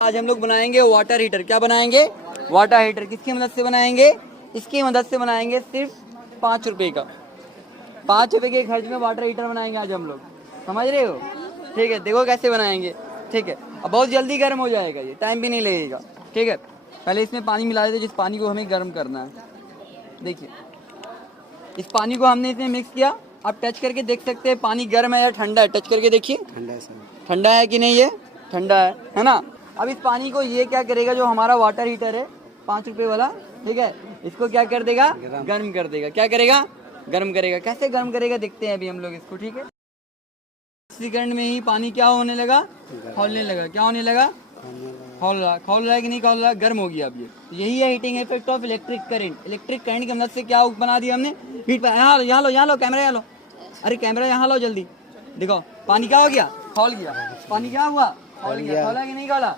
आज हम लोग बनाएंगे वाटर हीटर। क्या बनाएंगे? Water heater. किसकी मदद से बनाएंगे? इसकी मदद से बनाएंगे। सिर्फ 5 रुपए का, 5 रुपए के खर्च में वाटर हीटर बनाएंगे आज हम लोग। समझ रहे हो? ठीक है, देखो कैसे बनाएंगे। ठीक है, अब बहुत जल्दी गर्म हो जाएगा, ये टाइम भी नहीं लगेगा। ठीक है, पहले इसमें पानी मिला देते, जिस पानी को हमें गर्म करना है। देखिए, इस पानी को हमने इसमें मिक्स किया। आप टच करके देख सकते हैं पानी गर्म है या ठंडा है। टच करके देखिए, ठंडा है सर। ठंडा है कि नहीं? ये ठंडा है ना? अब इस पानी को ये क्या करेगा, जो हमारा वाटर हीटर है 5 रुपए वाला, ठीक है, इसको क्या कर देगा? गर्म कर देगा। क्या करेगा? गर्म करेगा। कैसे गर्म करेगा देखते हैं अभी हम लोग इसको। ठीक है, सेकंड में ही पानी क्या होने लगा? खौलने लगा। क्या होने लगा? खौल रहा है कि नहीं खौल रहा? गर्म हो गया अब ये। यही है heating effect of electric current. Electric current की मदद से क्या बना दिया हमने? हीट। यहाँ लो कैमरा, यहाँ लो। अरे कैमरा यहाँ लो जल्दी। देखो पानी क्या हो गया? खौल गया। पानी क्या हुआ? खौल गया। खौला कि नहीं खौला?